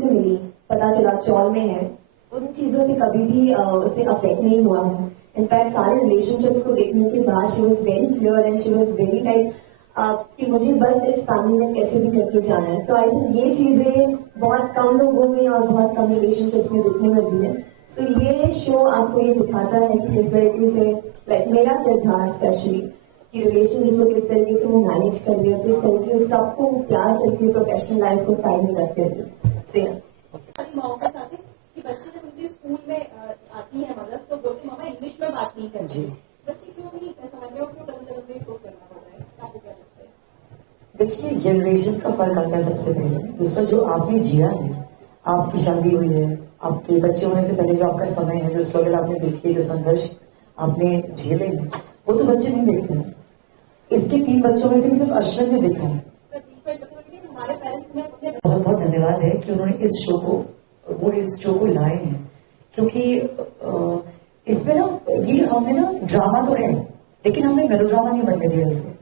से मिली, पता चला चौल में है, उन चीजों से कभी भी उसे अफेक्ट नहीं हुआ है। इनफैक्ट सारे रिलेशनशिप्स को देखने के बाद she was very clear and she was very like कि मुझे बस इस फैमिली में कैसे भी करके जाना है। तो आई थिंक ये चीजें बहुत कम लोगों में और बहुत कम रिलेशनशिप्स में दिखने लगी है। तो ये शो आपको ये दिखाता है कि किस तरीके से लाइक मेरा किरदार स्पेशली कि रिलेशनशिप को किस तरीके से वो मैनेज कर रही है, किस तरीके से सबको प्यार करके प्रोफेशनल लाइफ को साइड में रखते हुए। माओ के साथ है कि बच्चे जब उनके स्कूल में आती है मदर्स तो बोलते मम्मा इंग्लिश में बात नहीं करती, बच्चे क्यों नहीं समझ रहे हो, क्यों तरह तरह से इम्प्रूव करना पड़ रहा है, आपको क्या लगता है? देखिए, जनरेशन का फर्क आता है सबसे पहले। दूसरा, जो आपने जिया है, आपकी शादी हुई है, आपके बच्चे होने से पहले जो आपका समय है, जो स्ट्रगल आपने देखी है, जो संघर्ष आपने झेले हैं, वो तो बच्चे नहीं देखते हैं। इसके 3 बच्चों में से भी सिर्फ अश्विन ने देखा है। बहुत बहुत धन्यवाद है कि उन्होंने इस शो को लाए हैं, क्योंकि इसमें ना ये हमने ना ड्रामा तो है, लेकिन हमने मेलोड्रामा नहीं बनने दिया इसे।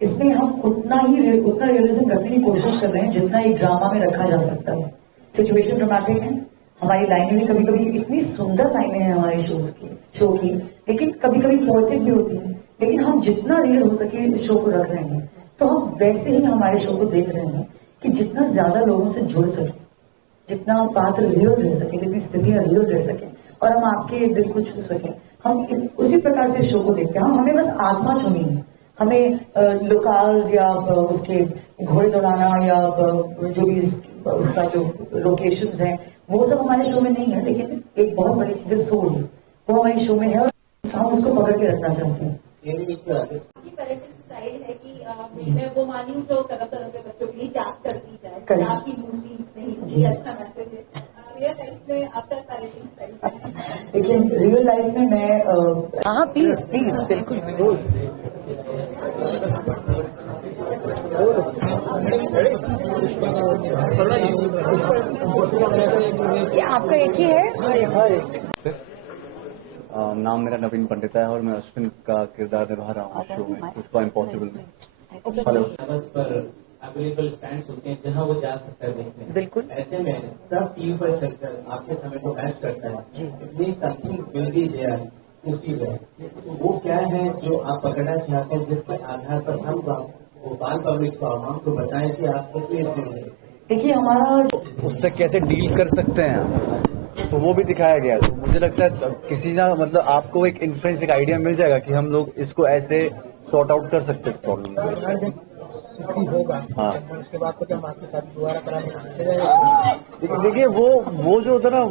इसमें हम उतना रियलिज्म रखने की कोशिश कर रहे हैं जितना एक ड्रामा में रखा जा सकता है। सिचुएशन ड्रामेटिक है, हमारी लाइनें भी कभी कभी इतनी सुंदर लाइनें हैं हमारे शो की, लेकिन कभी कभी पॉजिटिव भी होती है। लेकिन हम जितना रियल हो सके इस शो को रख रहे हैं, तो हम वैसे ही हमारे शो को देख रहे हैं कि जितना ज्यादा लोगों से जुड़ सके, जितना पात्र रियल रह सके, जितनी स्थितियां रियल रह सके और हम आपके दिल को छू सके, हम उसी प्रकार से शो को देखते हैं। हमें बस आत्मा छूनी है, हमें लोकाल्स या उसके घोड़े दौड़ाना या जो भी उसका जो लोकेशंस हैं वो सब हमारे शो में नहीं है, लेकिन एक बहुत बड़ी चीज है सोल, वो हमारे शो में है और हम उसको पकड़ के रखना चाहते हैं। स्टाइल है कि मैं वो मानी हूँ जो तरह तरह के बच्चों के लिए त्याग करती जाए, आपकी मूवी नहीं, ये अच्छा मैसेज है। रियल लाइफ में आपका पैरेंटिंग स्टाइल है? देखिए, रियल लाइफ में मैं हाँ प्लीज बिल्कुल ये आपका एक ही है। नाम मेरा नवीन पंडित है और मैं अश्विन का किरदार निभा रहा हूँ शो में, पुष्पा इम्पॉसिबल में। हेलो। पर अवेलेबल स्टैंड्स होते हैं जहाँ वो जा सकता है देखने। बिल्कुल। ऐसे में सब टीवी पर चलकर आपके समय को मैच करता है। It means something will be there to see that. वो क्या है जो आप पकड़ना चाहते हैं, जिसके आधार पर हम भोपाल पब्लिक को, आवाम को बताएं कि आप किस लिए सुन। देखिए, हमारा उससे कैसे डील कर सकते हैं तो वो भी दिखाया गया। तो मुझे लगता है किसी ना मतलब आपको एक इन्फ्लुएंस, एक आइडिया मिल जाएगा कि हम लोग इसको ऐसे सॉर्ट आउट कर सकते हैं इस प्रॉब्लम को। होगा। हाँ, उसके बाद तो क्या आपके साथ दोबारा कराने? देखिए वो जो होता है ना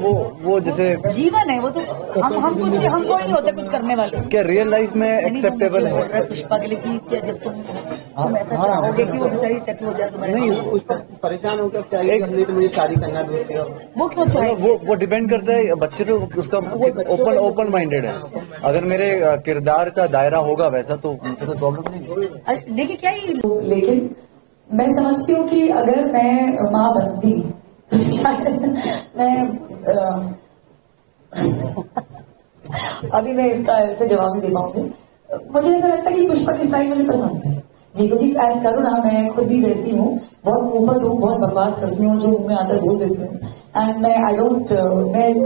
वो जैसे जीवन है, वो तो हम कोई नहीं होते कुछ करने वाले। क्या रियल लाइफ में एक्सेप्टेबल है पुष्पा के लिए कि क्या जब तुम ऐसा चाहोगे कि वो बेचारी सेट हो जाए तुम्हारे? नहीं, उस पर परेशान होकर चाहिए तो मुझे शादी करना दूसरी। वो क्यों चाहिए? वो डिपेंड करता है बच्चे तो उसका ओपन माइंडेड है। अगर मेरे किरदार का दायरा होगा वैसा तो मुझे तो प्रॉब्लम नहीं। देखिए क्या ही, लेकिन मैं समझती हूँ कि अगर मैं माँ बनती तो शायद मैं अभी मैं इसका ऐसे जवाब नहीं दे पाऊंगी। मुझे ऐसा लगता है कि पुष्पा की स्टाइल मुझे पसंद है जी, क्योंकि एज करुणा मैं खुद भी वैसी हूँ, बहुत ऊपर हूँ, बहुत बकवास करती हूँ, जो मुंह में आता है बोल देती हूँ। एंड मैं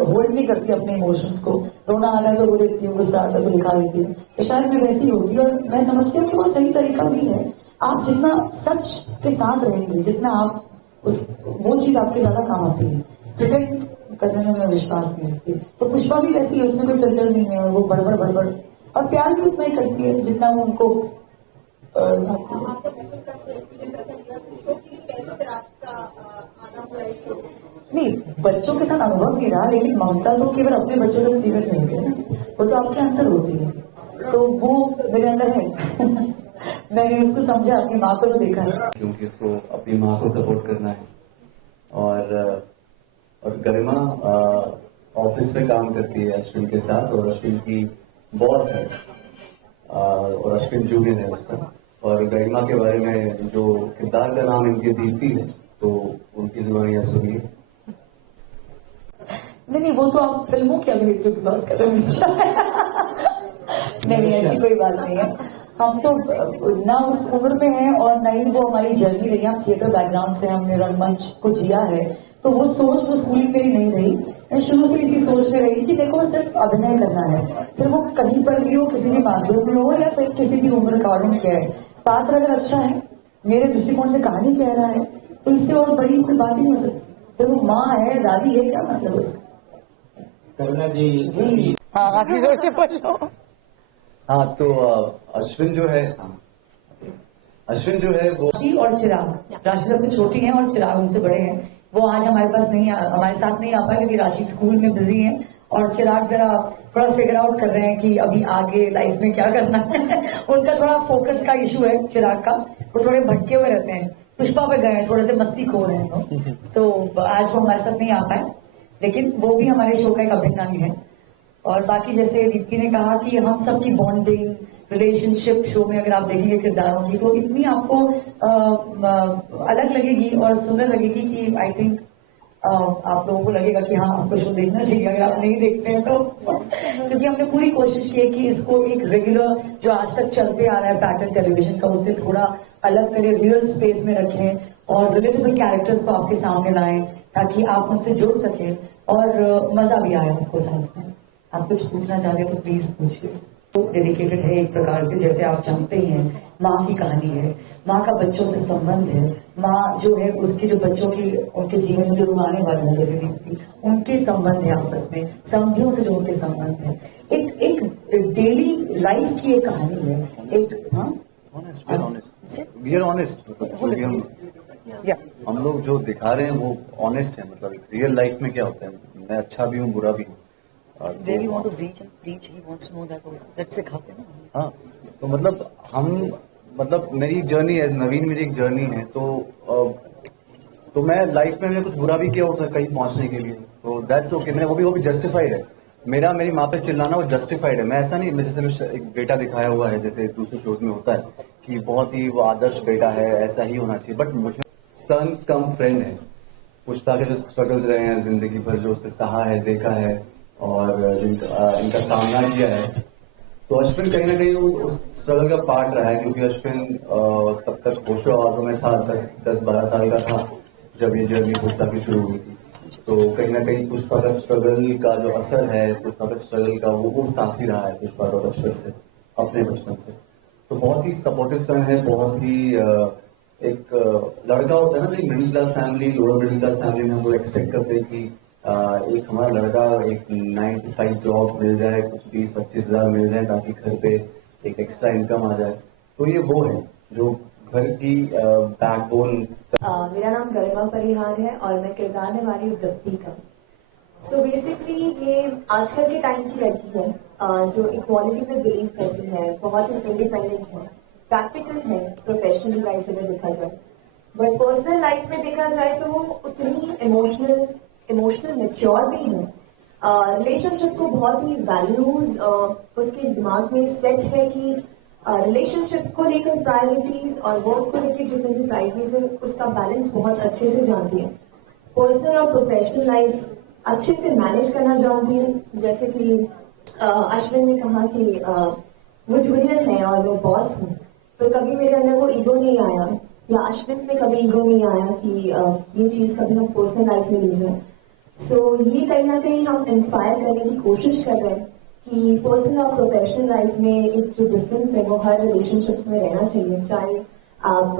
होल्ड नहीं करती अपने इमोशंस को। रोना आता है तो रो देती हूँ, गुस्सा आता है तो दिखा देती हूँ। तो शायद मैं वैसी होती और मैं समझती हूँ कि वो सही तरीका भी है। आप जितना सच के साथ रहेंगे, जितना आप वो चीज आपके ज्यादा काम आती है। प्रिटेंड करने में मैं विश्वास नहीं रखती। तो पुष्पा भी वैसी है, उसमें कोई फिल्टर नहीं है, वो बड़बड़ और प्यार भी उतना ही करती है जितना वो उनको नहीं, बच्चों के साथ अनुभव नहीं रहा, लेकिन ममता तो केवल अपने बच्चों तक सीमित नहीं होती ना, वो तो आपके अंदर होती है, तो वो मेरे अंदर है। मैंने उसको समझा, अपनी माँ को तो देखा है, क्योंकि उसको अपनी माँ को सपोर्ट करना है। और गरिमा ऑफिस में काम करती है अश्विन के साथ, और अश्विन की बॉस है, और अश्विन जूनियर है उसका। और गरिमा के बारे में जो किरदार का नाम इनकी दीप्ति है, तो उनकी जुबानियां सुनिए। नहीं, वो तो आप फिल्मों की अभिनेत्रियों की बात कर रहे हैं। नहीं, ऐसी कोई बात नहीं है। हम तो ना उस उम्र में हैं और ना ही वो हमारी जर्नी रही है। हम थिएटर बैकग्राउंड से, हमने रंगमंच को जिया है, तो वो सोच वो स्कूलिंग मेरी नहीं रही। मैं शुरू से इसी सोच में रही कि मेरे को सिर्फ अभिनय करना है, फिर वो कहीं पर भी हो, किसी भी माध्यम में हो या फिर किसी भी उम्र का और क्या है, पात्र अगर अच्छा है, मेरे दृष्टिकोण से कहानी कह रहा है, तो इससे और बड़ी कोई बात ही नहीं हो सकती। फिर वो माँ है, दादी है, क्या मतलब उसका। करुणा जी जी हाँ काफी जोर से बोल लो। हाँ, तो अश्विन जो है वो राशि और चिराग, राशि सबसे छोटी है और चिराग उनसे बड़े हैं। वो आज हमारे पास नहीं हमारे साथ नहीं आ पाए क्योंकि राशि स्कूल में बिजी है और चिराग जरा थोड़ा फिगर आउट कर रहे हैं कि अभी आगे लाइफ में क्या करना है। उनका थोड़ा फोकस का इशू है चिराग का, वो थोड़े भटके हुए रहते हैं। पुष्पा पे गए हैं, थोड़े से मस्ती खोर हैं वो, तो आज वो हमारे साथ नहीं आ पाए, लेकिन वो भी हमारे शो का एक अभिन्न अंग है। और बाकी जैसे दीप्ति ने कहा कि हम सबकी बॉन्डिंग रिलेशनशिप शो में अगर आप देखेंगे किरदारों की तो इतनी आपको अलग लगेगी और सुंदर लगेगी कि आई थिंक आप लोगों को लगेगा कि हाँ आपको शो देखना चाहिए अगर आप नहीं देखते हैं तो। क्योंकि हमने पूरी कोशिश की है कि इसको एक रेगुलर जो आज तक चलते आ रहा है पैटर्न टेलीविजन का, उससे थोड़ा अलग करें, रियल स्पेस में रखें और रिलेटेबल कैरेक्टर्स को आपके सामने लाएं ताकि आप उनसे जुड़ सकें और मजा भी आए आपको साथ में। आप कुछ पूछना चाहते हैं तो प्लीज पूछिए। तो डेडिकेटेड है एक प्रकार से, जैसे आप जानते ही हैं, माँ की कहानी है, माँ का बच्चों से संबंध है, माँ जो है उसके जो बच्चों की उनके जीवन में जो आने वाले हैं जैसे दीप्ति, उनके संबंध है आपस में, समधियों से जो उनके संबंध है, एक डेली लाइफ की एक कहानी है, एक वी आर ऑनेस्ट, जो भी हम लोग जो दिखा रहे हैं वो ऑनेस्ट है, मतलब रियल लाइफ में क्या होता है, मैं अच्छा भी हूँ बुरा भी हूँ। Where you want to reach and preach, he wants to know that also. That's सिखाते हैं ना। हाँ, तो मतलब मेरी एक जर्नी है, नवीन मेरी एक जर्नी है, तो मैं लाइफ में मैंने कुछ बुरा भी किया होता है कहीं पहुंचने के लिए, तो दैट्स ओके, मैंने वो भी जस्टिफाइड है। मेरी माँ पे चिल्लाना वो जस्टिफाइड है। मैं ऐसा नहीं, मैं जैसे एक बेटा दिखाया हुआ है जैसे दूसरे शोज में होता है कि बहुत ही वो आदर्श बेटा है, ऐसा ही होना चाहिए, बट मुझे सन कम फ्रेंड है। पुष्पा के जो स्ट्रगल्स रहे हैं जिंदगी भर, जो उसने सहा है, देखा है और इनका सामना किया है, तो अश्विन कहीं ना कहीं उस स्ट्रगल का पार्ट रहा है, क्योंकि अश्विन तब तक होशो आवाज़ों में था, 10-12 साल का था जब ये जर्नी पुष्पा की शुरू हुई थी। तो कहीं ना कहीं पुष्पा का स्ट्रगल का जो असर है, पुष्पा का स्ट्रगल का वो साथ ही रहा है पुष्पा का बचपन से, अपने बचपन से। तो बहुत ही सपोर्टिव सन है, बहुत ही एक लड़का होता है ना, जो middle class family, lower middle class family में हम लोग एक्सपेक्ट करते हैं कि एक हमारा लड़का एक 9 to 5 जॉब मिल जाए, कुछ 20-25 हजार मिल जाए ताकि घर पे एक एक्स्ट्रा इनकम आ जाए। तो ये वो है जो घर की बैकबोन। मेरा नाम गरिमा परिहार है और मैं किरदार निभाने वाली हूँ दीप्ति का। सो बेसिकली ये आजकल के टाइम की लड़की है जो इक्वालिटी में बिलीव करती है, बहुत ही इंडिपेंडेंट है, प्रैक्टिकल है प्रोफेशनल लाइफ में देखा जाए, बट पर्सनल लाइफ में देखा जाए तो वो उतनी इमोशनल मैच्योर भी है। रिलेशनशिप को बहुत ही वैल्यूज उसके दिमाग में सेट है कि रिलेशनशिप को लेकर प्रायोरिटीज और वर्क को लेकर जितनी भी प्रायोरिटीज है उसका बैलेंस बहुत अच्छे से जानती है। पर्सनल और प्रोफेशनल लाइफ अच्छे से मैनेज करना जानती है। जैसे कि अश्विन ने कहा कि वो जूनियर है और मैं बॉस हूँ, तो कभी मेरे अंदर वो ईगो नहीं आया, या अश्विन में कभी ईगो नहीं आया कि ये चीज कभी हम पर्सनल लाइफ में ले जाए। सो ये कहीं ना कहीं हम इंस्पायर करने की कोशिश कर रहे हैं कि पर्सनल और प्रोफेशनल लाइफ में एक जो डिफरेंस है वो हर रिलेशनशिप्स में रहना चाहिए, चाहे आप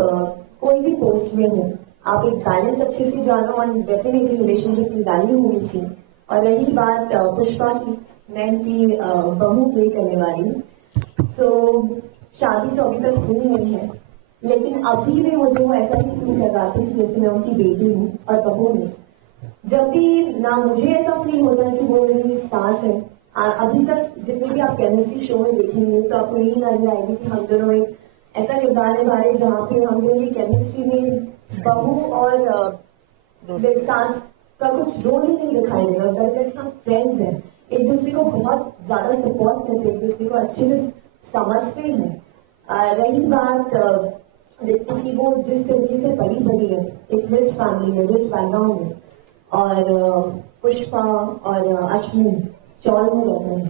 कोई भी पोस्ट में हो, आप एक बैलेंस अच्छे से जानो और डेफिनेटली रिलेशनशिप की वैल्यू होनी चाहिए। और रही बात पुष्पा की, मैं इनकी बहू प्ले करने वाली हूँ। सो शादी तो अभी तक हुई नहीं है, लेकिन अभी भी मुझे वो ऐसा ही फील कर रहा था कि जैसे मैं उनकी बेटी हूँ और बहू हूँ। जब भी ना मुझे ऐसा फील होता है कि वो मेरी सास है, अभी तक जितने भी आप केमिस्ट्री शो में देखेंगे तो आपको यही नजर आएगी कि हम दोनों एक ऐसा किरदार निभा रहे जहाँ पे हम दोनों की केमिस्ट्री में बहू और सास का कुछ रोल ही नहीं दिखाई देगा, बल्कि हम फ्रेंड्स हैं, एक दूसरे को बहुत ज्यादा सपोर्ट करते हैं, एक दूसरे को अच्छे से समझते हैं। रही बात दीप्ति की, वो जिस तरीके से बड़ी बड़ी है एक रिच फैमिली में, रिच बैकग्राउंड में, और पुष्पा और अश्विन चौल में रहते हैं,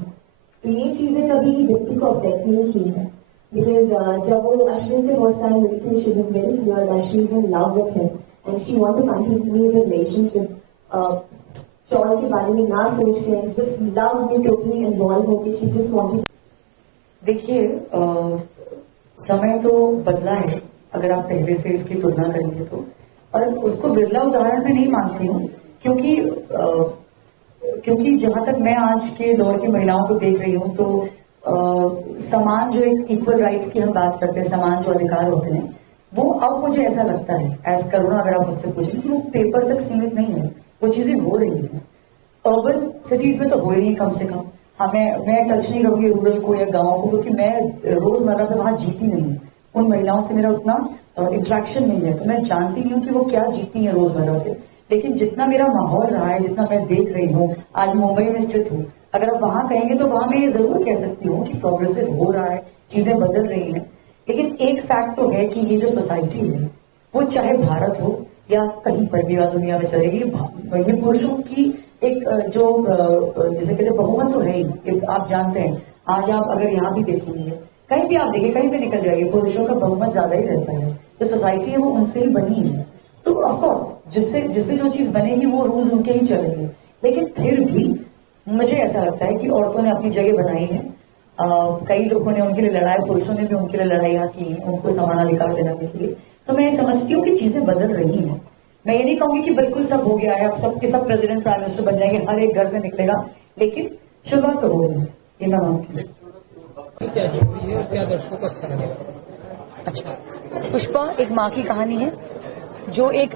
तो ये चीजें कभी दीप्ति को अफेक्ट नहीं की है। बिकॉज जब वो अश्विन से बहुत सारी मिली थी, she was very clear that she is in love with him and she want to continue the relationship चौल के बारे में ना सोच के जस्ट लव में टोटली इन्वॉल्व होके शी जस्ट वांटेड। देखिए समय तो बदला है अगर आप पहले से इसकी तुलना करेंगे तो, और उसको बिरला उदाहरण में नहीं मानती हूँ क्योंकि जहां तक मैं आज के दौर की महिलाओं को देख रही हूँ तो समान जो एक इक्वल राइट्स की हम बात करते हैं, समान जो अधिकार होते हैं, वो अब मुझे ऐसा लगता है एज करुणा अगर आप मुझसे पूछें कि वो पेपर तक सीमित नहीं है, वो चीजें हो रही है। अर्बन सिटीज में तो हो ही नहीं कम से कम। हाँ मैं टच नहीं करूंगी रूरल को या गाँव को, क्योंकि मैं रोजमर्रा में वहां जीती नहीं हूँ, उन महिलाओं से मेरा उतना इंट्रैक्शन नहीं है, तो मैं जानती नहीं हूँ कि वो क्या जीती है रोजमर्रा पे। लेकिन जितना मेरा माहौल रहा है, जितना मैं देख रही हूँ, आज मुंबई में स्थित हूँ, अगर आप वहां कहेंगे तो वहां मैं ये जरूर कह सकती हूँ कि प्रोग्रेसिव हो रहा है, चीजें बदल रही हैं। लेकिन एक फैक्ट तो है कि ये जो सोसाइटी है वो चाहे भारत हो या कहीं पर भी दुनिया में चलेगी, ये पुरुषों की एक जो जैसे कहते बहुमत तो है ही। आप जानते हैं आज आप अगर यहाँ भी देखेंगे, कहीं भी आप देखिए, कहीं भी निकल जाइए, पुरुषों का बहुमत ज्यादा ही रहता है। जो सोसाइटी है वो उनसे ही बनी है, तो ऑफकोर्स जिससे जो चीज बनेगी वो रूल्स उनके ही चलेंगे। लेकिन फिर भी मुझे ऐसा लगता है कि औरतों ने अपनी जगह बनाई है, कई लोगों ने उनके लिए लड़ाई, पुरुषों ने भी उनके लिए लड़ाइयाँ की उनको समान अधिकार दिलाने के लिए। तो मैं समझती हूँ कि चीजें बदल रही हैं। मैं ये नहीं कहूंगी कि बिल्कुल सब हो गया है, अब सबके सब प्रेसिडेंट प्राइम मिनिस्टर बन जाएंगे, हर एक घर से निकलेगा, लेकिन शुरुआत तो हो गई है, ये मैं मानती हूँ। क्या जरूरी है, क्या दर्शकों को अच्छा लगेगा? अच्छा, पुष्पा एक माँ की कहानी है, जो एक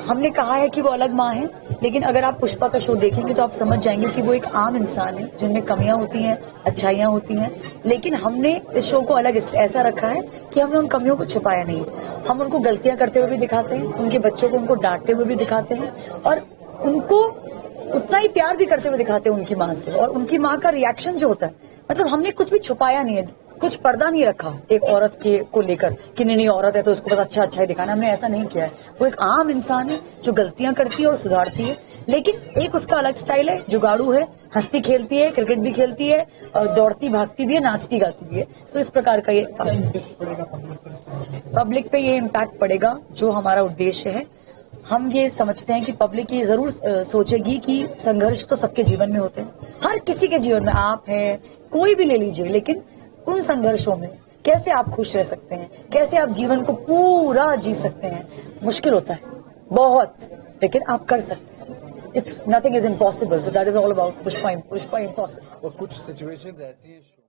हमने कहा है कि वो अलग माँ है, लेकिन अगर आप पुष्पा का शो देखेंगे तो आप समझ जाएंगे कि वो एक आम इंसान है जिनमें कमियां होती हैं, अच्छाइयां होती हैं। लेकिन हमने इस शो को अलग ऐसा रखा है कि हमने उन कमियों को छुपाया नहीं। हम उनको गलतियां करते हुए भी दिखाते हैं, उनके बच्चों को उनको डांटते हुए भी दिखाते हैं, और उनको उतना ही प्यार भी करते हुए दिखाते हैं उनकी माँ से। और उनकी माँ का रिएक्शन जो होता है, मतलब हमने कुछ भी छुपाया नहीं है, कुछ पर्दा नहीं रखा एक औरत के को लेकर कि नहीं औरत है तो उसको बस अच्छा ही दिखाना, हमने ऐसा नहीं किया है। वो एक आम इंसान है जो गलतियां करती है और सुधारती है, लेकिन एक उसका अलग स्टाइल है, जुगाड़ू है, हंसती खेलती है, क्रिकेट भी खेलती है, दौड़ती भागती भी है, नाचती गाती भी है। तो इस प्रकार का ये पब्लिक पे ये इम्पैक्ट पड़ेगा जो हमारा उद्देश्य है। हम ये समझते हैं कि पब्लिक ये जरूर सोचेगी कि संघर्ष तो सबके जीवन में होते हैं, हर किसी के जीवन में, आप हैं कोई भी ले लीजिए, लेकिन उन संघर्षों में कैसे आप खुश रह सकते हैं, कैसे आप जीवन को पूरा जी सकते हैं, मुश्किल होता है बहुत, लेकिन आप कर सकते हैं। It's nothing is impossible, so that is all about Pushpa impossible. और कुछ सिचुएशंस ऐसी हैं